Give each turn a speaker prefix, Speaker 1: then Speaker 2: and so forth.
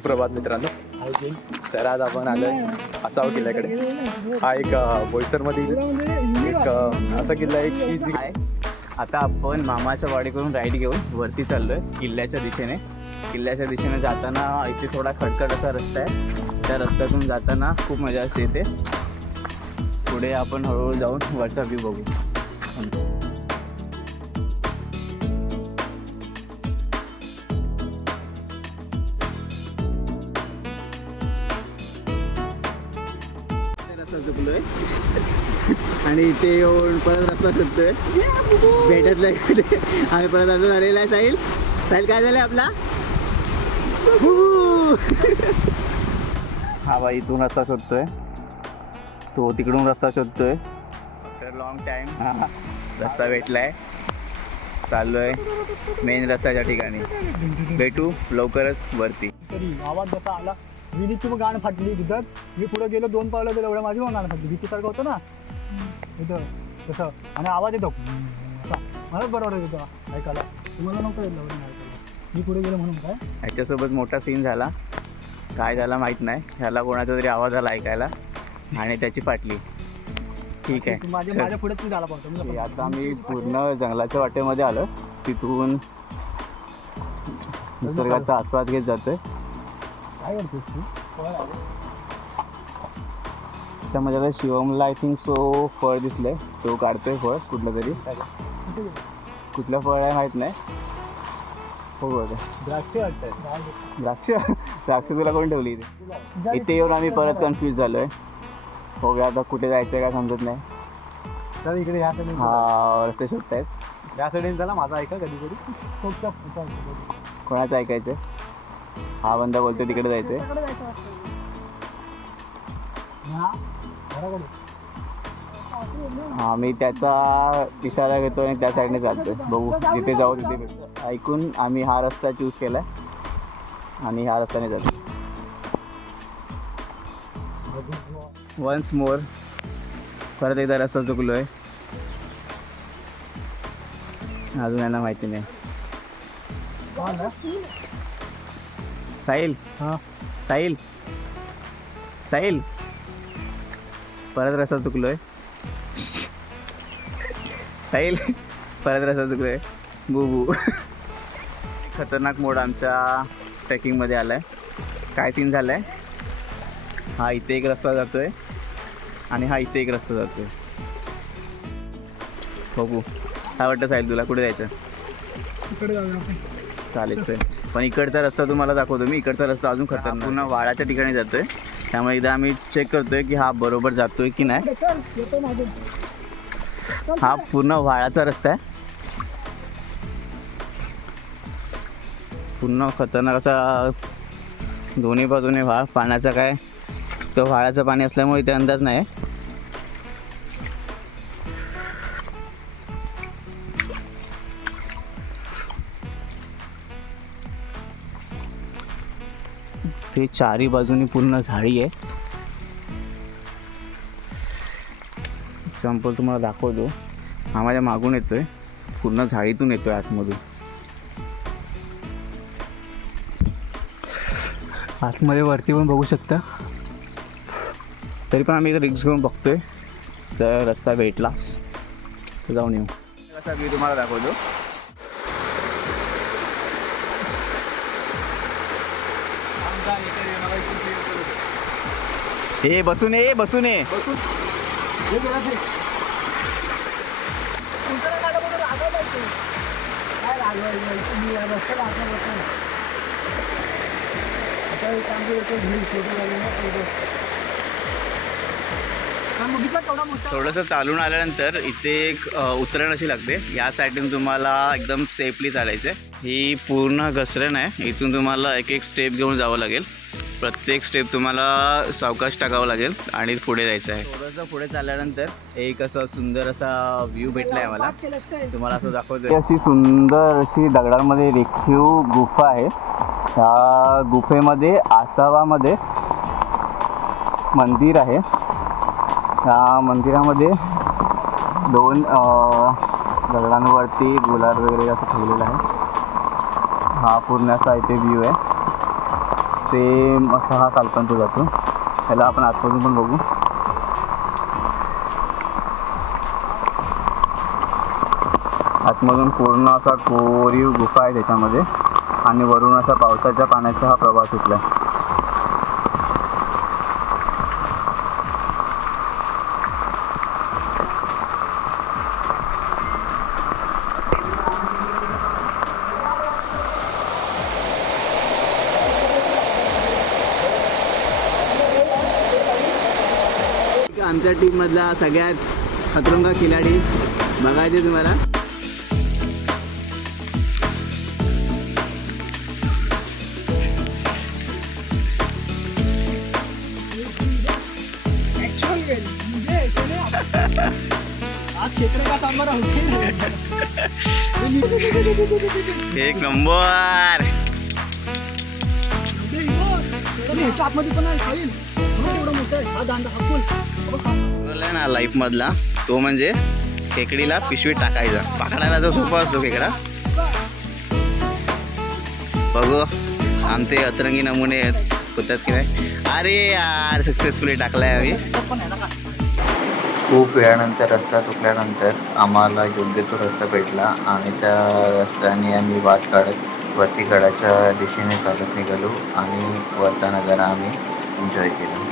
Speaker 1: सुप्रभात मित्रांनो. तर आज आपण आलोय असाव किल्ल्याकडे. हा एक बोईसर मधील एक असा किल्ला आहे की जी
Speaker 2: आहे. आता आपण मामाच्या वाडीकडून राईड घेऊन वरती चाललोय किल्ल्याच्या दिशेने. किल्ल्याच्या दिशेने जाताना इथे थोडा खडखड असा रस्ता आहे. त्या रस्त्यातून जाताना खूप मजा अशी येते. पुढे आपण हळूहळू जाऊन वरचा व्ह्यू बघू. चुकलोय आणि इथे येऊन परत रस्ता शोधतोय. भेटत नाही कुठे आम्ही परत असं झालेला आहे साहिल. साहिल काय झालंय आपला? हु! बाई इथून रस्ता शोधतोय. तो तिकडून रस्ता शोधतोय. तर लॉंग टाइम हा रस्ता भेटलाय. चाललोय. मेन रस्त्याच्या ठिकाणी. भेटू लवकरच वरती.
Speaker 3: तरी आवाज जसा आला विहिरीची मग गाण फाटली तिथं. मी पुढे गेलो दोन पावलं गेलो एवढ्या माझी मग गाणं फाटली. भीतीसारखं होतं ना? तिथं तसं. आणि आवाज येतो. मलाच बरोबर तिथं ऐकायला. तुम्हाला नव्हतं येत एवढं ऐकायला. मी पुढे गेलो म्हणून काय?
Speaker 2: ह्याच्यासोबत मोठा सीन झाला. काय झाला माहीत नाही. ह्याला कोणाचा तरी आवाज आला ऐकायला. आणि त्याची फाटली. ठीक
Speaker 3: तू
Speaker 2: आहे
Speaker 3: माझ्या. माझ्या पुढेच झाला पडतो
Speaker 2: हे आता आम्ही पूर्ण जंगलाच्या वाटेमध्ये आलो. तिथून निसर्गाचा आस्वाद घेत जातोय.
Speaker 3: तू
Speaker 2: त्याच्यामध्ये आता शिवमला आय थिंक सो फळ दिसलंय. तो काढतोय फळ कुठलं तरी? कुठलं फळ आहे माहीत नाही. हो बघा
Speaker 3: द्राक्ष वाटतंय.
Speaker 2: द्राक्ष? द्राक्ष तुला कोण ठेवली इथे? इथे येऊन आम्ही परत कन्फ्यूज झालोय. हो गया आता कुठे जायचं काय समजत नाही.
Speaker 3: तर इकडे ह्या साईडने
Speaker 2: हा रस्ते शोधतायत.
Speaker 3: या साईडने झाला माझा ऐका कधी कधी
Speaker 2: कोणाचं ऐकायचं? हा बंदा बोलतो तिकडे जायचंय. हा मी त्याचा इशारा घेतो आणि त्या साईडने चालतोय. बघू जिथे जाऊ तिथे ऐकून आम्ही हा रस्ता चूज केलाय आणि ह्या रस्त्याने जातो वन्स मोर परत एकदा रस्ता चुकलोय. अजून यांना माहिती नाही. साहिल
Speaker 3: हा.
Speaker 2: साहिल साहिल परत रस्ता चुकलोय. साहिल परत रस्ता चुकलोय. बुबू. खतरनाक मोड आमच्या ट्रेकिंगमध्ये आला आहे काय सीन झालं आहे हा इथे एक रस्ता जातोय. आणि हा इथे एक रस्ता जातोय. बघू. काय वाटतं साहिल तुला? कुठे जायचं? चालेल सर पण इकडचा रस्ता तुम्हाला दाखवतो मी. इकडचा रस्ता अजून खतर पुन्हा वाळाच्या ठिकाणी जातोय. त्यामुळे एकदा आम्ही चेक करतोय की हा बरोबर जातोय की नाही. हा पूर्ण वाळाचा रस्ता आहे. पूर्ण खतरनाक असा दोन्ही बाजूने व्हाळ पाण्याचा काय तो व्हाळाचं पाणी असल्यामुळे इथे अंदाज नाही इथे चारी बाजूनी पूर्ण झाडी आहे. एक्झाम्पल तुम्हाला दाखवतो. हा माझ्या मागून आहे पूर्ण झाडीतून येतो आहे आतमधून
Speaker 3: आतमध्ये वरती पण बघू शकता.
Speaker 2: तरी पण आम्ही रिक्स घेऊन बघतोय. तर रस्ता भेटलास तर जाऊन येऊ. मी तुम्हाला दाखवतो. हे बसून ये बसून ये थोडंसं चालून आल्यानंतर इथे एक उतरण अशी लागते. या साईडून तुम्हाला एकदम सेफली चालायचं आहे ही पूर्ण घसरण आहे. इथून तुम्हाला एक एक स्टेप घेऊन जावं लागेल. प्रत्येक स्टेप तुम्हाला सावकाश टाकावं लागेल आणि पुढे जायचं आहे. थोडंसं पुढे चालल्यानंतर एक असं सुंदर असा व्ह्यू भेटला आहे मला. तुम्हाला असं दाखवतो अशी सुंदर अशी दगडांमध्ये रेखीव गुफा आहे. त्या गुफेमध्ये आसावामध्ये मंदिर आहे. त्या मंदिरामध्ये दोन दगडांवरती गुलाल वगैरे असं ठेवलेलं आहे. हा पूर्ण असा इथे व्ह्यू आहे. सेम असा हा कालपंत जातो. त्याला आपण आतमधून पण बघू. आतमधून पूर्ण असा कोरीव गुफा आहे त्याच्यामध्ये. आणि वरून असा पावसाच्या पाण्याचा हा प्रवास प्रवाह आहे. आमच्या टीममधला सगळ्यात खतरंगा खिलाडी बघायचे तुम्हाला. एक नंबर.
Speaker 3: आतमध्ये पण आहे खाईल बघ एवढा मोठा आहे हा दांडा हा फुल.
Speaker 2: आहे ना लाईफमधला तो म्हणजे खेकडीला पिशवीत टाकायचा. पाकडायला तर सोपा असतो खेकडा. बघू आमचे अतरंगी नमुने आहेत. होतात की नाही? अरे यार सक्सेसफुली टाकलाय आम्ही.
Speaker 4: खूप वेळानंतर रस्ता चुकल्यानंतर आम्हाला योग्य तो रस्ता भेटला आणि त्या रस्त्याने आम्ही वाट काढत वरती गडाच्या दिशेने चालत निघालो आणि वरचा नजारा आम्ही एन्जॉय केला.